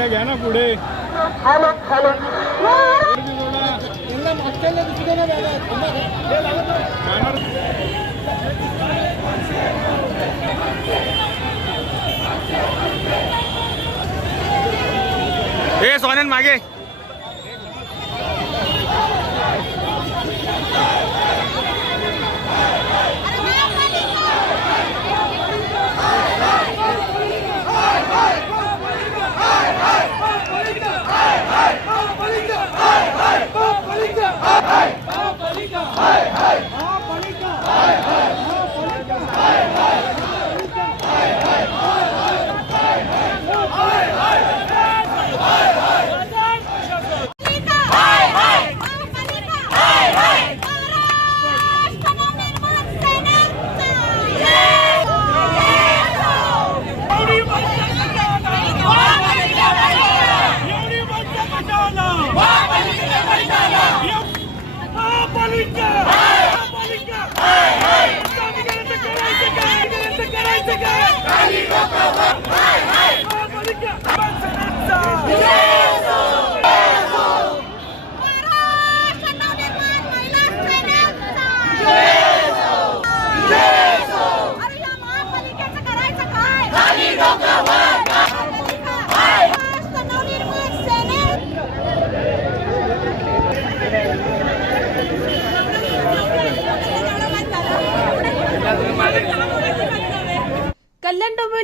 रिक्षा घ्या ना पुढे. ए सोनन मागे. काय?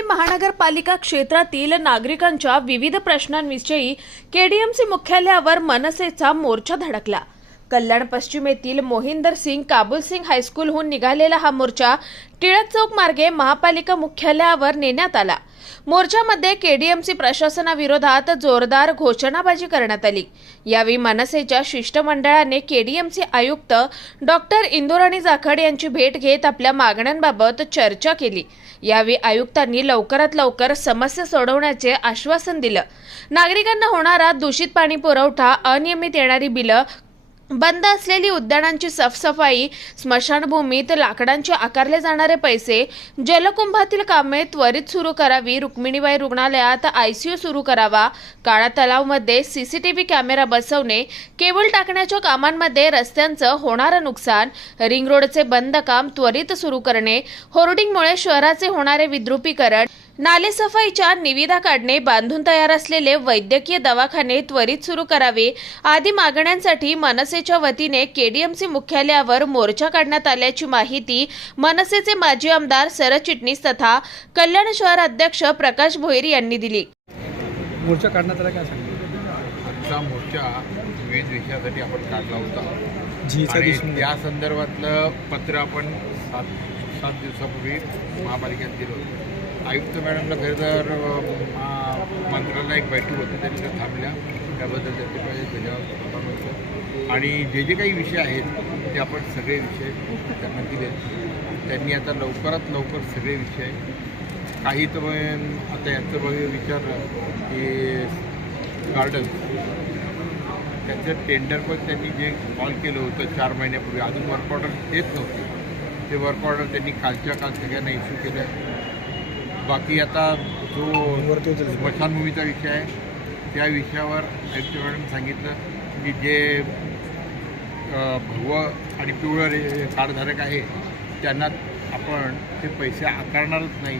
कल्याण महानगरपालिका क्षेत्रातील नागरिकांच्या विविध प्रश्नांविषयी केडीएमसी मुख्यालयावर मनसेचा मोर्चा धडकला. कल्याण पश्चिमेतील मोहिंदर सिंग काबुल सिंग हायस्कूलहून निघालेला हा मोर्चा टिळक चौक मार्गे महापालिका मुख्यालयावर नेण्यात आला. मोर्चामध्ये केडीएमसी प्रशासनाविरोधात जोरदार घोषणाबाजी करण्यात आली. यावेळी मनसेच्या शिष्टमंडळाने केडीएमसी आयुक्त डॉक्टर इंदुराणी जाखड यांची भेट घेत आपल्या मागण्यांबाबत चर्चा केली. यावेळी आयुक्तांनी लवकरात लवकर समस्या सोडवण्याचे आश्वासन दिलं. नागरिकांना होणारा दूषित पाणी पुरवठा अनियमित येणारी बिलं बंद असलेली उद्यानांची साफसफाई स्मशानभूमीत लाकडांचे आकारले जाणारे पैसे जलकुंभातील कामे त्वरित सुरू करावी रुक्मिणीबाई रुग्णालयात आयसीयू सुरू करावा काळा तलावमध्ये सीसीटीव्ही कॅमेरा बसवणे केबल टाकण्याच्या कामांमध्ये रस्त्यांचं होणारं नुकसान रिंग रोडचे बंद काम त्वरित सुरू करणे होर्डिंगमुळे शहराचे होणारे विद्रुपीकरण नालेसफाईच्या निविदा काढणे बांधून तयार असलेले वैद्यकीय दवाखाने त्वरित सुरू करावे. आदी मागण्यांसाठी मनसेच्या वतीने केडीएमसी मुख्यालयावर मोर्चा काढण्यात आल्याची माहिती मनसेचे माजी आमदार सरचिटणीस तथा कल्याण शहर अध्यक्ष प्रकाश भोईर यांनी दिली. मोर्चा काढण्यात आला काय आजचा मोर्चा विविध विषयासाठी आपण काढला होता. त्या संदर्भातलं पत्र आपण सात सात दिवसापूर्वी महापालिकेत दिलं होतं. आयुक्त मॅडमला खरं तर अं, एक बैठक होती त्यांनी त्या थांबल्या. त्याबद्दल त्यांचे पाहिजे त्याच्यावर होतं आणि जे जे काही विषय आहेत ते आपण सगळे विषय त्यांना दिले. त्यांनी आता लवकरात लवकर सगळे विषय काही तर आता यांचं बघ विचारलं की गार्डन त्याचं टेंडर पण त्यांनी जे कॉल केलं होतं चार महिन्यापूर्वी अजून वर्क ऑर्डर देत नव्हते. ते वर्क ऑर्डर त्यांनी कालच्या काल सगळ्यांना इश्यू केलं बाकी आता जो. स्मशानभूमीचा विषय आहे त्या विषयावर आयुक्त मॅडम सांगितलं की जे भगवं आणि पिवळं रे कार्डधारक आहे त्यांना आपण ते पैसे आकारणारच नाही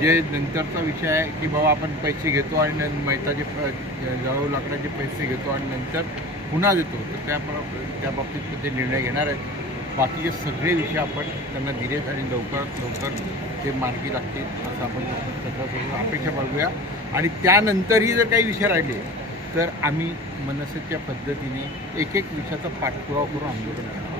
जे नंतरचा विषय आहे की बाबा आपण पैसे घेतो आणि मैताचे जळू लाकडाचे पैसे घेतो आणि नंतर पुन्हा देतो तर त्या त्या बाबतीत ते निर्णय घेणार आहेत बाकीचे सगळे विषय आपण त्यांना दिलेत आणि लवकरात लवकर ते मार्गी लागतील असं आपण त्याच्यासोबत अपेक्षा बाळगूया. आणि त्यानंतरही जर काही विषय राहिले तर आम्ही मनसेच्या पद्धतीने एक एक विषयाचा पाठपुरावा करून आंदोलन करणार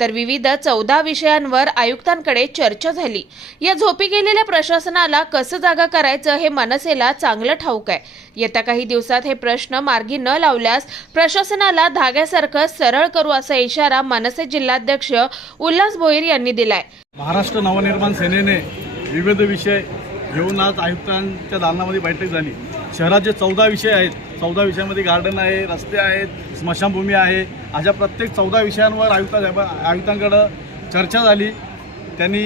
तर विविध चौदा विषयांवर आयुक्तांकडे चर्चा झाली. या झोपी गेलेल्या प्रशासनाला कसं जागा करायचं हे मनसेला चांगलं ठाऊक आहे. येत्या काही दिवसात हे प्रश्न मार्गी न लावल्यास प्रशासनाला धाग्यासारखं सरळ करू असा इशारा मनसे जिल्हाध्यक्ष उल्हास भोईर यांनी दिलाय. महाराष्ट्र नवनिर्माण सेनेने विविध विषय घेऊन आज आयुक्तांच्या दालनामध्ये बैठक झाली. शहरात जे चौदा विषय आहेत चौदा विषयामध्ये गार्डन आहे रस्ते आहेत स्मशानभूमी आहे अशा प्रत्येक चौदा विषयांवर आयुक्त आयुक्तांकडं चर्चा झाली. त्यांनी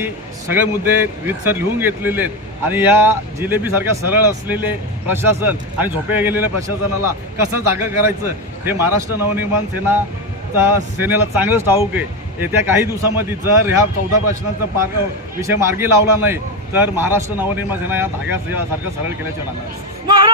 सगळे मुद्दे रीतसर लिहून घेतलेले आहेत. आणि या जिलेबीसारख्या सरळ असलेले प्रशासन आणि झोपे गेलेल्या प्रशासनाला कसं जागा करायचं हे महाराष्ट्र नवनिर्माण सेनाचा सेनेला चांगलंच ठाऊक आहे. येत्या काही दिवसामध्ये जर ह्या चौदा प्रश्नांचा पार विषय मार्गी लावला नाही तर महाराष्ट्र नवनिर्माण सेना या धाग्यासारखं सरळ केल्याचे राहणार